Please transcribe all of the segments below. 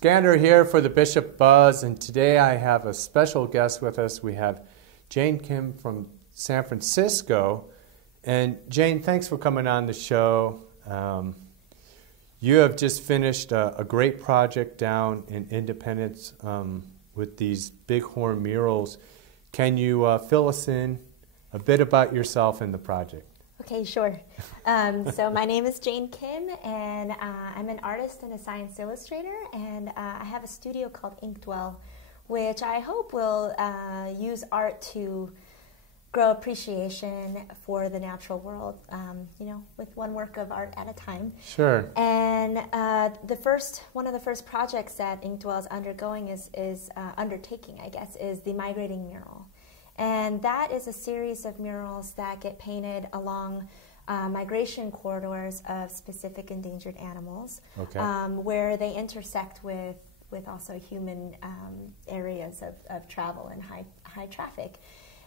Skandar here for the Bishop Buzz, and today I have a special guest with us. We have Jane Kim from San Francisco. And Jane, thanks for coming on the show. You have just finished a great project down in Independence with these Bighorn Murals. Can you fill us in a bit about yourself and the project? Okay, sure. So my name is Jane Kim, and I'm an artist and a science illustrator, and I have a studio called Inkdwell, which I hope will use art to grow appreciation for the natural world, you know, with one work of art at a time. Sure. And one of the first projects that Inkdwell is undergoing undertaking, I guess, is the Migrating Mural. And that is a series of murals that get painted along migration corridors of specific endangered animals, okay. Where they intersect with also human areas of travel and high traffic.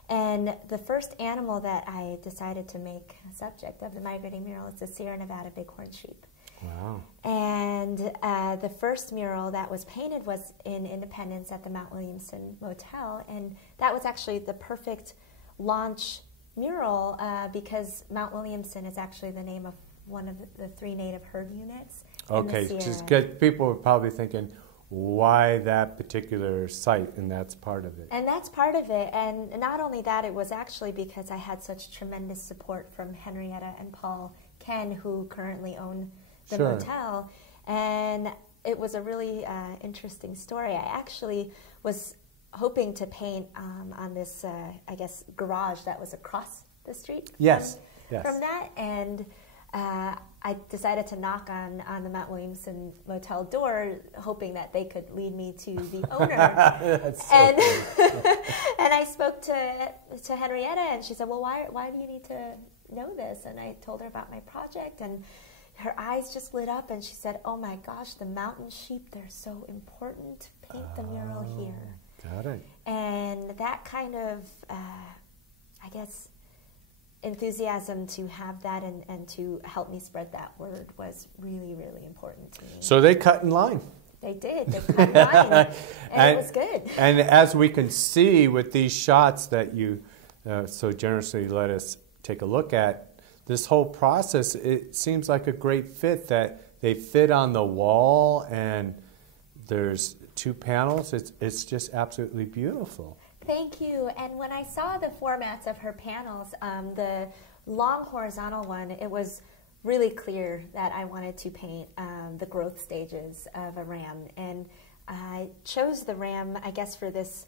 And the first animal that I decided to make a subject of the Migrating Mural is the Sierra Nevada bighorn sheep. Wow. And the first mural that was painted was in Independence at the Mount Williamson Motel, and that was actually the perfect launch mural because Mount Williamson is actually the name of one of the 3 native herd units. Okay, just get people are probably thinking, why that particular site, and that's part of it. And that's part of it, and not only that, it was actually because I had such tremendous support from Henrietta and Paul Ken, who currently own the Sure. motel, and it was a really interesting story. I actually was hoping to paint on this, I guess, garage that was across the street. Yes. From that, and I decided to knock on the Mount Williamson Motel door, hoping that they could lead me to the owner. That's so and cool. and I spoke to Henrietta, and she said, "Well, why do you need to know this?" And I told her about my project, and her eyes just lit up, and she said, "Oh my gosh, the mountain sheep, they're so important. Paint the mural here." Got it. And that kind of, I guess, enthusiasm to have that and to help me spread that word was really, really important to me. So they cut in line. They did. They cut in line, and it was good. And as we can see with these shots that you so generously let us take a look at, this whole process, it seems like a great fit, that they fit on the wall and there's 2 panels. It's just absolutely beautiful. Thank you. And when I saw the formats of her panels, the long horizontal one, it was really clear that I wanted to paint the growth stages of a ram. And I chose the ram, I guess, for this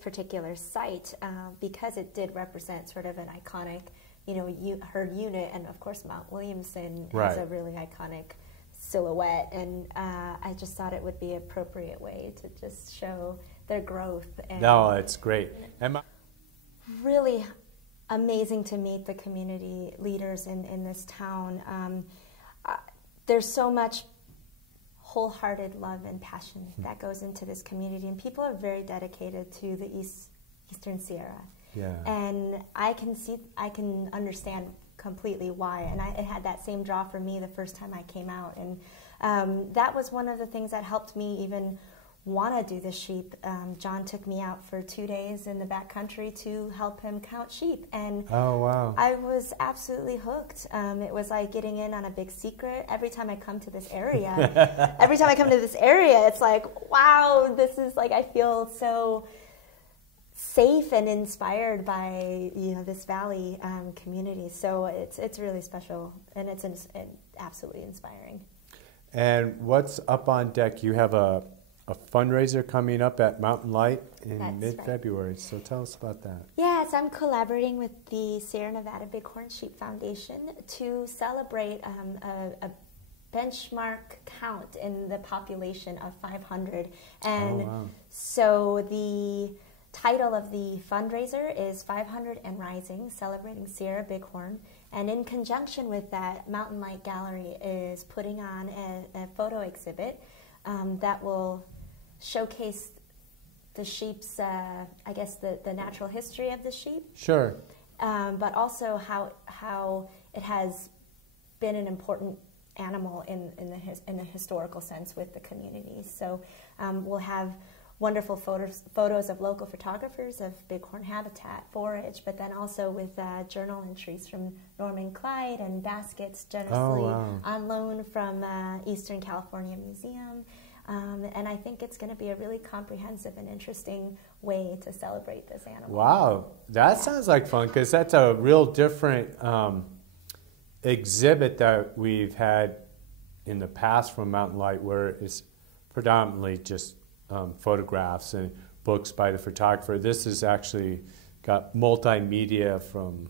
particular site because it did represent sort of an iconic, you know, herd unit, and of course Mount Williamson Right. has a really iconic silhouette, and I just thought it would be an appropriate way to just show their growth. And No, it's great. really amazing to meet the community leaders in this town. There's so much wholehearted love and passion that goes into this community, and people are very dedicated to the Eastern Sierra. Yeah. And I can understand completely why, and it had that same draw for me the first time I came out, and that was one of the things that helped me even want to do the sheep. John took me out for 2 days in the backcountry to help him count sheep, and oh, wow. I was absolutely hooked. It was like getting in on a big secret. Every time I come to this area, it's like, wow, this is like, I feel so safe and inspired by, you know, this valley community. So it's really special, and it's absolutely inspiring. And what's up on deck? You have a fundraiser coming up at Mountain Light in mid-February, right. So tell us about that. Yes, I'm collaborating with the Sierra Nevada Bighorn Sheep Foundation to celebrate a benchmark count in the population of 500. And wow. So the title of the fundraiser is 500 and Rising, Celebrating Sierra Bighorn. And in conjunction with that, Mountain Light Gallery is putting on a photo exhibit that will showcase the sheep's, I guess, the natural history of the sheep. Sure. But also how it has been an important animal in the historical sense with the community. So we'll have wonderful photos of local photographers of bighorn habitat, forage, but then also with journal entries from Norman Clyde and baskets generously on loan from Eastern California Museum. And I think it's going to be a really comprehensive and interesting way to celebrate this animal. Wow, that sounds like fun, because that's a real different exhibit that we've had in the past from Mountain Light, where it's predominantly just photographs and books by the photographer. This has actually got multimedia from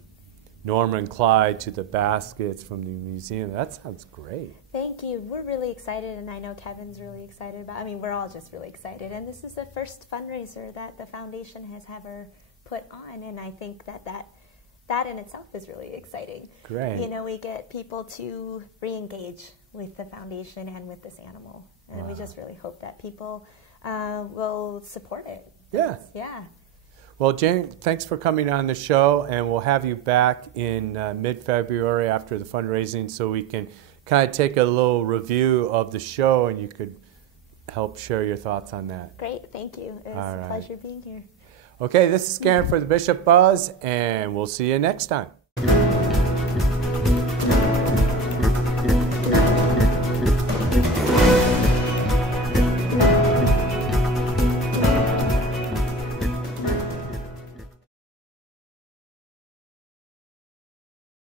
Norman Clyde to the baskets from the museum. That sounds great. Thank you. We're really excited, and I know Kevin's really excited about it. I mean, we're all just really excited. And this is the first fundraiser that the foundation has ever put on, and I think that in itself is really exciting. Great. You know, we get people to re-engage with the foundation and with this animal. And we just really hope that people will support it. Yeah. Yeah. Well, Jane, thanks for coming on the show, and we'll have you back in mid-February after the fundraising so we can kind of take a little review of the show, and you could help share your thoughts on that. Great, thank you. It was a pleasure being here. Okay, this is Skandar for the Bishop Buzz, and we'll see you next time.